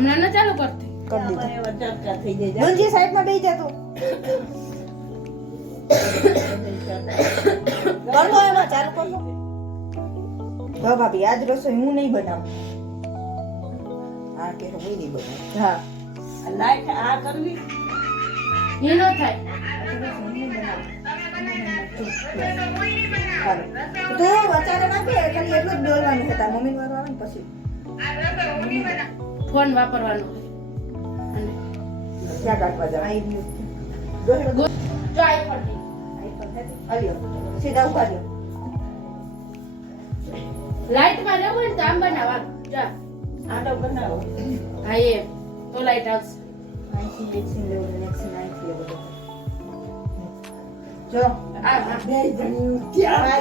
હમણાં ન ચાલુ કરતી? કરી દીધું. ગુંજી સાઈડમાં બેસી જતો કરતો એમાં ચાલુ કરતો. હા ભાભી આજ રસોઈ હું નહીં બનાવું. આ કે હું નહીં બનાવું. હા. લાઈટ આ કરવી? એ ન થાય. તું અચાનક નાખે ખાલી એટલું જ બોલવાનું હતા મમ્મી વાળું આવે ને પછી ફોન વાપરવાનો. અને ક્યાં કાઢવા જાવ? જો હેડો. આઈફોન સીધા ઊભા રહ્યો. લાઈટમાં રહેવું હોય તો આમ બનાવવા. જા. બનાવો. હા તો લાઈટ આવશે. જો આ બે ક્યાં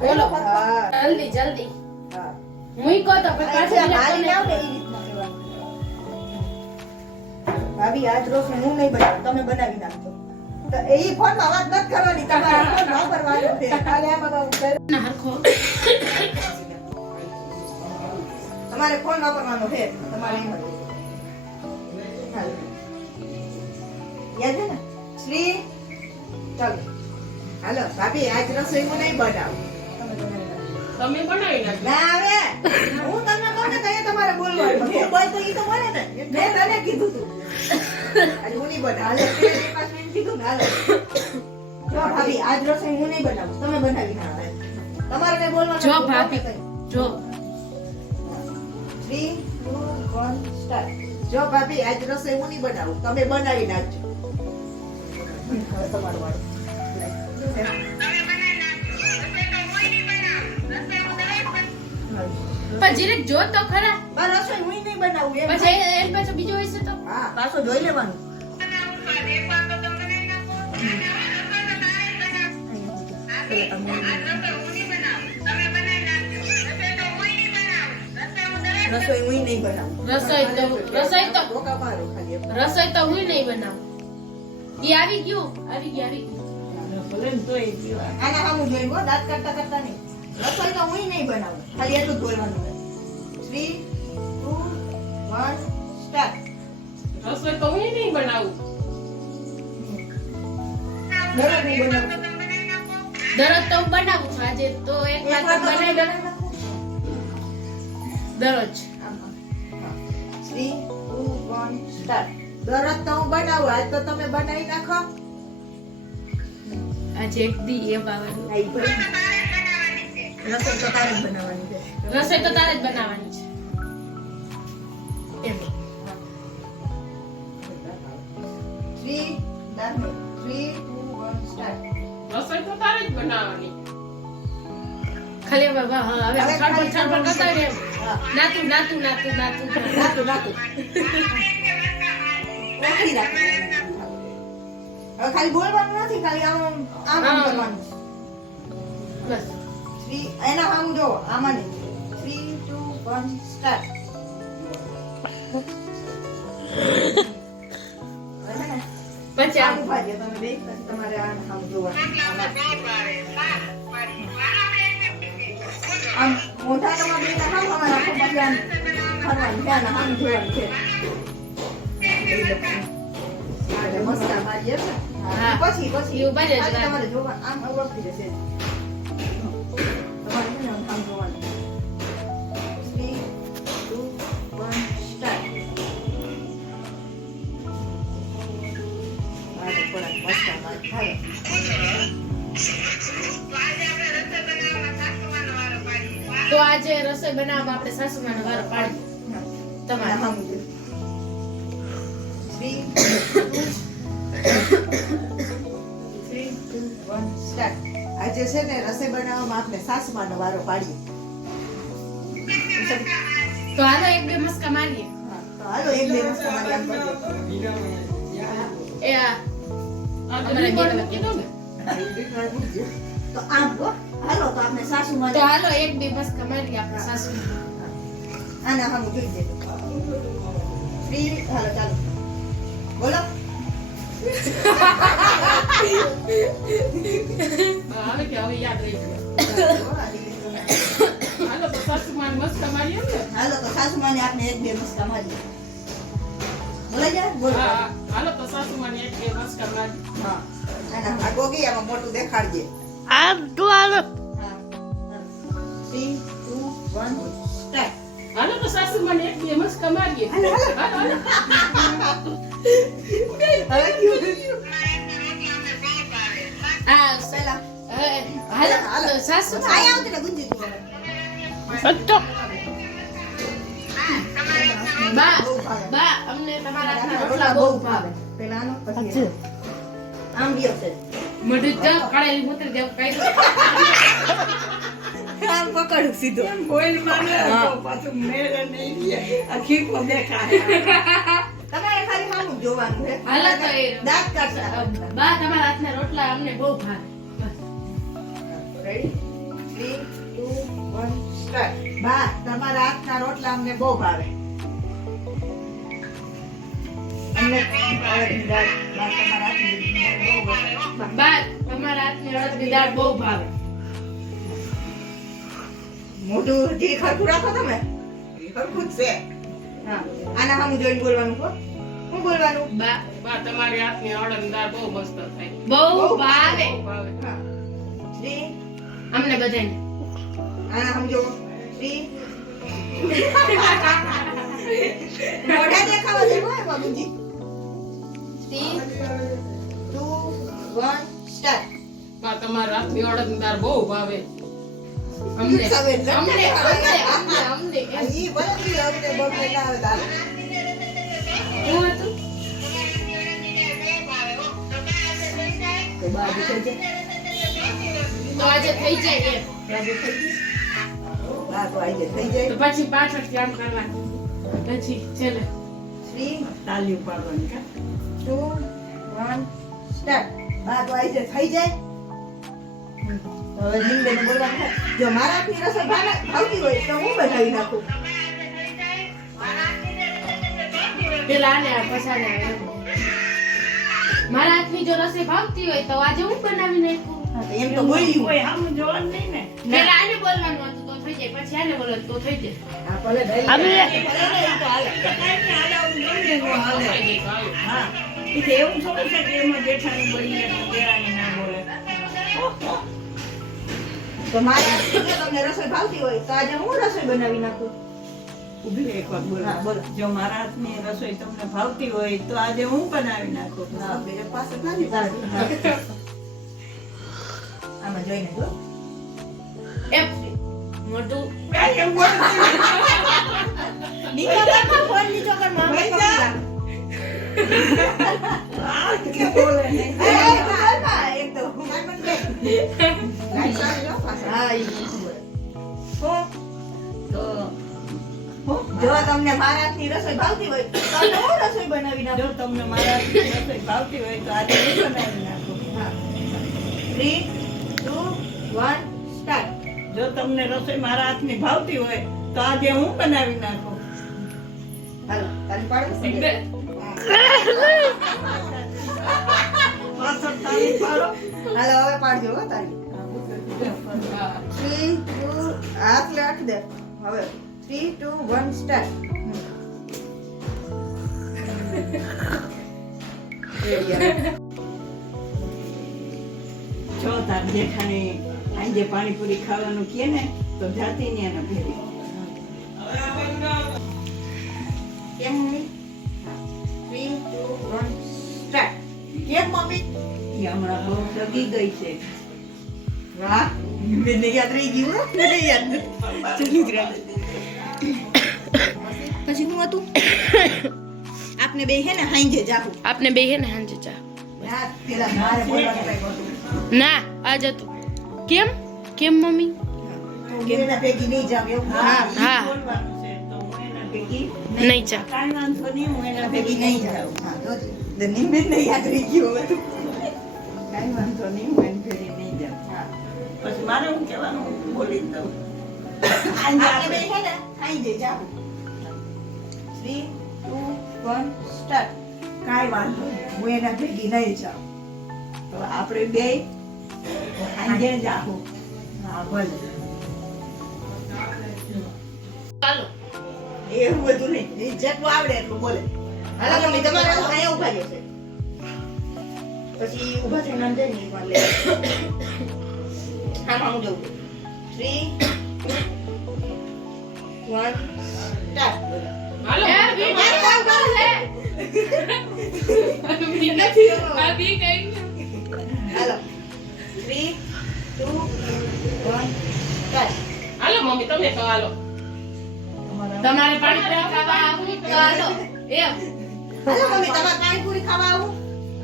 બોલો. જલ્દી જલ્દી. હા કહો તો પછી પાછળ મારી લાવ ને એ રીતના કરવાનું. ભાભી આજ રસોઈ હું નહીં બનાવું તમે બનાવી નાખજો. તો એ ફોનમાં વાત નથી કરવાની તમારે ફોન વાપરવાનો છે. ખાલી આમાં તો ઉપર ના હરખો. તમારે ફોન વાપરવાનો છે. તમારે એમ યાદ છે ને? શ્રી ચાલો. હાલો ભાભી આજ રસોઈ હું નહીં બનાવું. તમે બનાવી નાખો. ના આવે. હું તમને કહું ને તો એ તમારે બોલવાનું. હું બોલ તો ઈ તો બોલે ને. મેં તને કીધું તું. આજે હું નહીં બનાવે. એમ કીધું ને હાલો. જો ભાભી આજ રસોઈ હું નહીં બનાવું. તમે બનાવી નાખો. તમારે કઈ બોલવાનું જો ભાભી જો. થ્રી ટુ વન સ્ટાર્ટ જો ભાભી આજ રસોઈ હું નહીં બનાવું. તમે બનાવી નાખજો. તમારું વાળું. પણ જીરેક જો તો ખરા. બસ રસોઈ હું નહીં બનાવું એમ પછી એ- પાછો બીજો હશે તો. હા પાછો જોઈ લેવાનું. રસોઈ હું નહીં બનાવું. રસોઈ તો રસોઈ તો ધોકા મારો ખાલી એમ. રસોઈ તો હું નહીં બનાવું. એ આવી ગયું? આવી ગયું આવી ગયું. ભલે ને તોય આના સામું જોઈ દાંત કરતા કરતા નહીં. રસોઈ તો હું નહીં બનાવું. ખાલી એટલું જ બોલવાનું થ્રી ટુ વન સ્ટાર્ટ રસોઈ તો હું નહીં બનાવું. દરરોજ નહીં બનાવું. દરરોજ તો હું બનાવું છું. આજે તો એક વાર બનાવી. દરરોજ. દરરોજ હું બનાવું. આજ તમે બનાવી નાખો. આજે એક દી એ ભાઈ. રસોઈ તો તારે જ બનાવવાની છે. રસોઈ તો તારે જ બનાવવાની છે. એમ. Three three two one start રસોઈ તો તારે જ બનાવવાની. ખાલી હવે કરતા. નાતું નાતું નાતું નાતું રાખી રાખી. હવે ખાલી બોલવાનું નથી ખાલી આમ આમ કરવાનું થ્રી એના આમ જો આમાં નહીં. થ્રી ટુ વન સ્ટાર્ટ પછી આમ આમ તમે બે તમારે આમ આમ જોવાનું. આમ મોઢા તમારે બે ના આમ અમારે આખો પછી આમ ફરવાનું છે જોવાનું છે. મસ્ત આ. પછી તમારે જોવા આમ ઓળખી જશે. તો આજે રસોઈ બનાવવામાં આપણે સાસુમાનો વારો પાડી. તમારા. આમ આમ Three, three, two, one, start. આજે છે ને રસોઈ બનાવવામાં આપણે સાસુમાનો વારો પાડીએ. તો હાલો એક બે મસ્કા મારીએ. હાલો એક બે મસ્કા મારીએ એ આ. અમારે કેટલો ને. તો આમ હો. હાલો તો આપણે સાસુમાં તો હાલો એક બે કમાઈ લઈએ આપણે સાસુ આના હમ જોઈ દેજો ફ્રી હાલો ચાલો. બોલો. કે હવે યાદ રહી ગયું. હાલો તો સાસુ સાસુમાને મસ્કા મારી ને હાલો તો સાસુમાને આપણે એક બે મસ્કા મારીએ. બોલો. હા. હાલો તો સાસુમાને એક બે મસ્કા મારી હા. અને આ ગોગી આમાં મોટું દેખાડજે. આ તો હાલો હા થ્રી ટુ સાસુમાને એક પેલા પછી આમ બી હશે મોઢું જાવ કાળેલી મૂતરી જાવ કાઈ આમ પકડ સીધો. બોલ મારે તો પાછું મેળે નહીં રહે. આ ખીકો દેખાય. તમારે ખાલી આમ જોવાનું છે. હાલો તો એ દાંત કાઢતા બા તમારા હાથના રોટલા અમને બહુ ભાવે. રેડી સ્ટાર્ટ બા તમારા હાથના રોટલા અમને બહુ ભાવે. મોઢું જે ખરખું રાખો તમે એ ખરખું જ છે હા આના સામું જોઈને બોલવાનું કો શું બોલવાનું બા બા તમારી હાથની અળદની દાળ બહુ મસ્ત થાય બહુ ભાવે બહુ ભાવે હા થ્રી અમને બધાને આના સમજો થ્રી મોઢા દેખાવા દે હો બાબુજી થ્રી ટુ વન સ્ટાર્ટ બા તમારા હાથની અળદની દાળ બહુ ભાવે અમને અમને અમને અમને અમને ઈ બરાબર અમને બગડે ના આવે તારે શું હતું? તો બાજુ થઈ જાય. તો આજે થઈ જાય એમ. બાજુ થઈ જાય તો થઈ જાય. પછી પાછળ આમ કરવાનું. પછી ચલે. થ્રી તાલી કા ટુ વન સ્ટાર્ટ બાદ તો જાય થઈ જાય. હવે લીંબેને બેન બોલવા જો મારા હાથની રસોઈ ભાવતી હોય તો હું બનાવી નાખું પેલા આને આ પછી આને આવે એમ. મારા હાથની જો રસોઈ ભાવતી હોય તો આજે હું બનાવી નાખું હા, તો એમ તો બોલ્યું. કોઈ સામું જોવાનું નહીં ને. પેલા આને બોલવાનું હતું તો થઈ જાય. પછી આને બોલવાનું તો થઈ જાય. હા, ભલે ભલે ભાઈ, તો હાલે. કાંઈ આડાઉં ગમે એનું હાલે. થઈ જાય તો હાલો. હા. એટલે એવું થોડું છે કે એમાં જેઠાણી બોલીએ દેરાણી ના બોલે તો મારા હાથની જો તમને રસોઈ ભાવતી હોય? તો આજે હું રસોઈ બનાવી નાખું? રહે એક વાર બોલો. બોલો. જો મારા હાથની રસોઈ તમને ભાવતી હોય તો આજે હું બનાવી નાખું? પાસે નથી આમાં જોઈને જો એમ મોટું કાંઈ એવું બોલતી નહીં. નીચો કરમાં ફોન નીચો કરમાં જા. આ કે બોલે બા, બા, એક તો ડાયમંડ બેગ. લાઈટ ચાલુ જો પાછળ. હા, ઈ તો જો તમને મારા હાથની રસોઈ ભાવતી હોય તો હું રસોઈ બનાવી જો તમને મારા હાથની રસોઈ ભાવતી હોય તો આજે હું બનાવી નાખો હા વન સ્ટાર્ટ જો તમને રસોઈ મારા હાથની ભાવતી હોય તો આજે હું બનાવી નાખું? હાલો તારી પાડો? પાછળ તાળી હાલો હવે પાડજો હો તારી. થ્રી ટુ હાથ લે દે. હવે થ્રી ટુ વન સ્ટાર્ટ જો તાર જેઠાણી આજે પાણીપુરી ખાવાનું કહે ને તો જાતી ને એને ભેરી કેમ થ્રી ટુ વન સ્ટાર્ટ કેમ મમ્મી? એ હમણાં બહુ ડગી ગઈ છે. વાહ મેં યાદ રહી ગયું મને યાદ ચલી જ પછી હું હતું? આપને બે હે ને હાંજે જાવ આપને બે હે ને હાંજે ચા ના આ ના આજ હતું. કેમ? કેમ મમ્મી? નહીં જાવ છે ચા વાંધો નહીં એના ભેગી ભેગી નહીં નહીં જાઉં. હા જોજે તો નિમ્બે ને યાદ રહી ગયું હવે. વાંધો નહીં હું એની નહીં જાઉં. મારે હું કહેવાનું બોલી દઉં. આપણે. હે ને? હાંજે થ્રી ટુ વન સ્ટાર્ટ કાંઈ વાંધો હું એના ભેગી નહીં જાઉં. તો આપણે બે ભલે એવું બધું નહીં. જેટલું આવડે એટલું બોલે. હાલો મમ્મી તમારે અહીંયા ઊભા રહેશે પછી ઊભા થઈને પણ લે આમ થ્રી વન સ્ટાર્ટ હાલો. એ, કઈ હાલો થ્રી ટુ વન સ્ટાર્ટ હાલો મમ્મી તમે તો હાલો. તમારે પાણીપુરી ખાવા આવું? તો હાલો એમ. હાલો મમ્મી તમારે પાણીપુરી ખાવા આવું?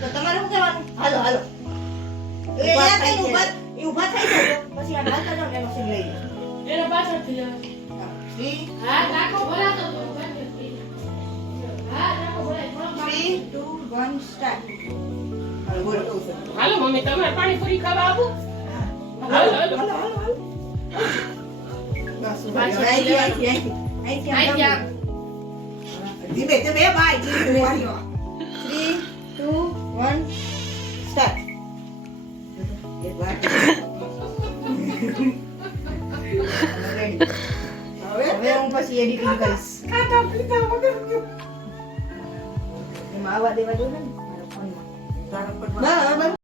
તો તમારે શું કહેવાનું હાલો હાલો. એ ઊભા થઈ ઊભા જાય. થઈ જાય પછી આ હાલતા કરો ને મશીન લઈ લે. એનો પાછળથી લેવાનો. હા રાખો ભરાતો તો. હા રાખો ભરાય. થોડો થ્રી ટુ વન સ્ટાર્ટ હાલો હાલો મમ્મી તમારે પાણીપુરી ખાવા આવું. હાલો હાલો હાલો. આમ. ધીમે ધીમે ભાઈ ધીમે થ્રી ટુ વન સ્ટાર્ટ હવે હવે હું પછી એડિટિંગ કરીશ એમાં આવવા દેવા જોઈએ ને. Tá, tá, tá. não